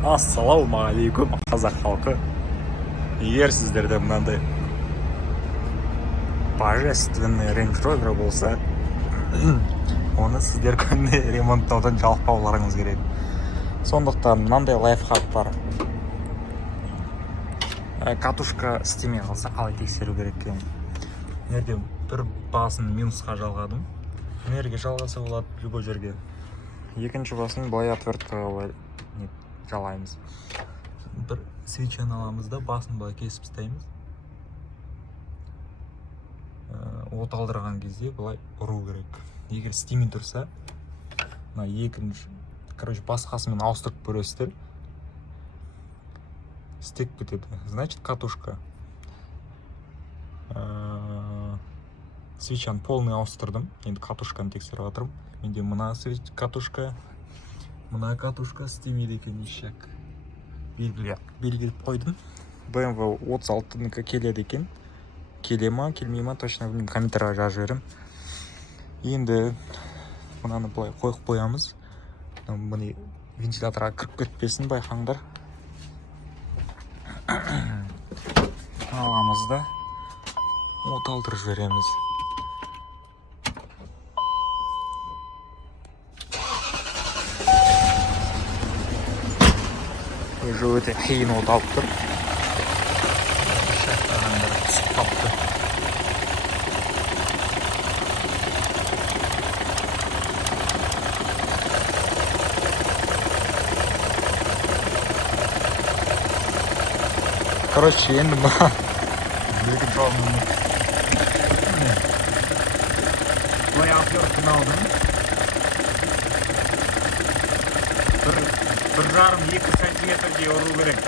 Ассалаумағалейкум қазақ халқы. Егер сіздерде мынандай божественный Range Rover болса, оны сіздер күнде ремонттаудан жалықпауларыңыз керек. Сондықтан мынандай лайфхак бар. Катушка істемей қалса қалай тексеру керек екен. Егер бір басын минусқа жалғадым, энергия жалғаса болады любой жерге. Екінші басын былай отверткаға жалаймыз. Бір свечаны аламыз да басын былай кесіп тастаймыз. От алдырған кезде былай ұру керек. Егер істемей тұрса, екінші, басқасымен ауыстырып көресіздер, істеп кетеді. Значит, катушка. Свечаны полный ауыстырдым. Енді катушканы тексеріп жатырмын. Менде мына катушка, мына катушка істемейді екен ешек. Белгілеп қойдым. BMW 36-нікі келеді екен. Келе ма, келмей ма, точно білмеймін, комментарийға жазып жіберем. Енді мынаны былай қойып қоямыз. Бұны вентиляторға кіріп кетпесін, байқаңдар. Аламыз да от алдырып жібереміз. Уже өте қиын от алып тұр. Шақтағандар түсіп қапты. Короче, енді мына екінші жолын былай отвертканы алдым. 1,5-2 сантиметрге ұру керек.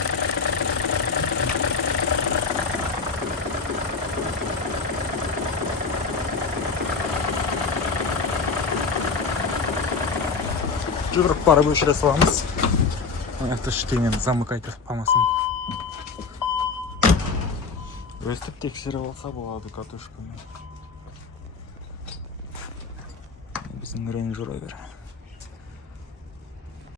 Жүгіріп барып өшіре саламыз. Аяқты ештеңені замыкай кіріп қалмасын. Өстіп тексеріп алса болады катушканы. Біздің Range Rover.